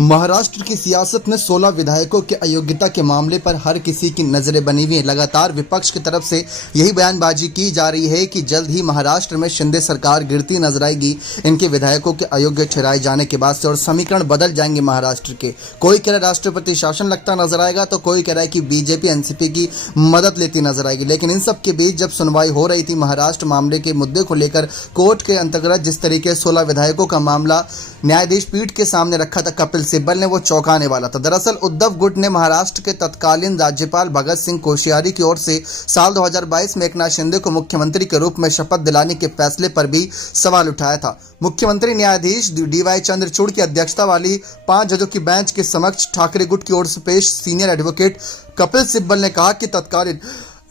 महाराष्ट्र की सियासत में 16 विधायकों के अयोग्यता के मामले पर हर किसी की नजरें बनी हुई हैं। लगातार विपक्ष की तरफ से यही बयानबाजी की जा रही है कि जल्द ही महाराष्ट्र में शिंदे सरकार गिरती नजर आएगी इनके विधायकों के अयोग्य ठहराए जाने के बाद से, और समीकरण बदल जाएंगे महाराष्ट्र के। कोई कह रहा है राष्ट्रपति शासन लगता नजर आएगा, तो कोई कह रहा है कि बीजेपी एनसीपी की मदद लेती नजर आएगी। लेकिन इन सब के बीच जब सुनवाई हो रही थी महाराष्ट्र मामले के मुद्दे को लेकर, कोर्ट के अंतर्गत जिस तरीके 16 विधायकों का मामला न्यायाधीश पीठ के सामने रखा था कपिल सिब्बल ने, वो चौंकाने वाला था। दरअसल उद्धव गुट ने महाराष्ट्र के तत्कालीन राज्यपाल भगत सिंह कोश्यारी की ओर से साल 2022 में एकनाथ शिंदे को मुख्यमंत्री के रूप में शपथ दिलाने के फैसले पर भी सवाल उठाया था। मुख्यमंत्री न्यायाधीश डीवाई चंद्रचूड़ की अध्यक्षता वाली 5 जजों की बेंच के समक्ष ठाकरे गुट की ओर से पेश सीनियर एडवोकेट कपिल सिब्बल ने कहा कि तत्कालीन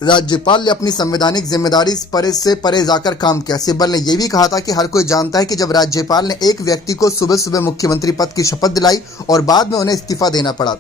राज्यपाल ने अपनी संवैधानिक जिम्मेदारी से परे जाकर काम किया। सिब्बल ने यह भी कहा था कि हर कोई जानता है कि जब राज्यपाल ने एक व्यक्ति को सुबह सुबह मुख्यमंत्री पद की शपथ दिलाई और बाद में उन्हें इस्तीफा देना पड़ा।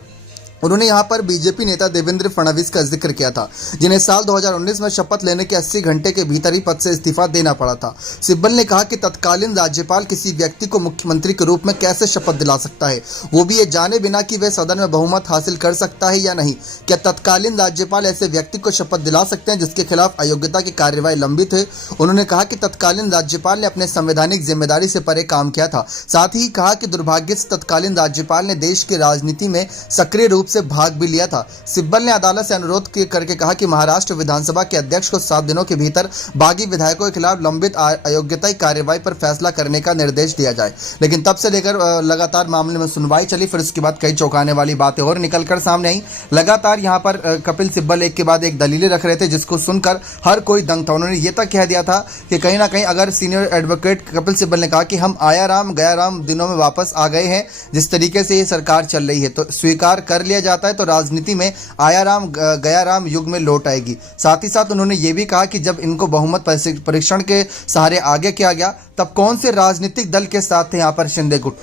उन्होंने यहां पर बीजेपी नेता देवेंद्र फडणवीस का जिक्र किया था, जिन्हें साल 2019 में शपथ लेने के 80 घंटे के भीतर ही पद से इस्तीफा देना पड़ा था। सिब्बल ने कहा कि तत्कालीन राज्यपाल किसी व्यक्ति को मुख्यमंत्री के रूप में कैसे शपथ दिला सकता है, वो भी ये जाने बिना कि वह सदन में बहुमत हासिल कर सकता है या नहीं। क्या तत्कालीन राज्यपाल ऐसे व्यक्ति को शपथ दिला सकते हैं जिसके खिलाफ अयोग्यता की कार्यवाही लंबित है। उन्होंने कहा कि तत्कालीन राज्यपाल ने अपने संवैधानिक जिम्मेदारी से परे काम किया था। साथ ही कहा कि दुर्भाग्य से तत्कालीन राज्यपाल ने देश की राजनीति में सक्रिय रूप से भाग भी लिया था। सिब्बल ने अदालत से अनुरोध करके कहा कि महाराष्ट्र विधानसभा के अध्यक्ष को 7 दिनों के भीतर बागी विधायकों के खिलाफ लंबित अयोग्यता कार्यवाही पर फैसला करने का निर्देश दिया जाए। लेकिन तब से लेकर लगातार मामले में सुनवाई चली, फिर उसके बाद कई चौंकाने वाली बातें और निकलकर सामने आई। लगातार यहाँ पर कपिल सिब्बल एक के बाद एक दलीलें रख रहे थे, जिसको सुनकर हर कोई दंग था। उन्होंने ये तक कह दिया था कि कहीं ना कहीं अगर सीनियर एडवोकेट कपिल सिब्बल ने कहा कि हम आया राम गया राम दिनों में वापस आ गए हैं, जिस तरीके से ये सरकार चल रही है तो स्वीकार कर लिया जाता है तो राजनीति में आया राम गया राम युग में लौट आएगी। साथ ही साथ उन्होंने ये भी कहा कि जब इनको बहुमत परीक्षण के सहारे आगे किया गया तब कौन से राजनीतिक दल के साथ थे यहाँ पर शिंदे गुट,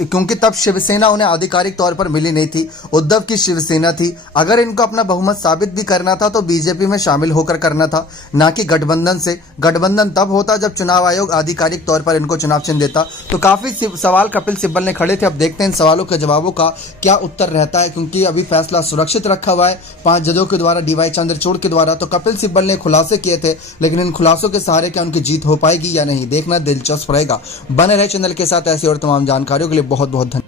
क्योंकि तब शिवसेना उन्हें आधिकारिक तौर पर मिली नहीं थी, उद्धव की शिवसेना थी। अगर इनको अपना बहुमत साबित भी करना था तो बीजेपी में शामिल होकर करना था, ना कि गठबंधन से। गठबंधन तब होता जब चुनाव आयोग आधिकारिक तौर पर इनको चुनाव चिन्ह देता। तो काफी सवाल कपिल सिब्बल ने खड़े थे। अब देखते हैं इन सवालों के जवाबों का क्या उत्तर रहता है, क्योंकि अभी फैसला सुरक्षित रखा हुआ है 5 जजों के द्वारा, डीवाई चंद्रचूड़ के द्वारा। तो कपिल सिब्बल ने खुलासे किए थे, लेकिन इन खुलासों के सहारे क्या उनकी जीत हो पाएगी या नहीं, देखना दिलचस्प रहेगा। बने रहे चैनल के साथ ऐसी और तमाम जानकारियों के लिए बहुत बहुत धन्यवाद।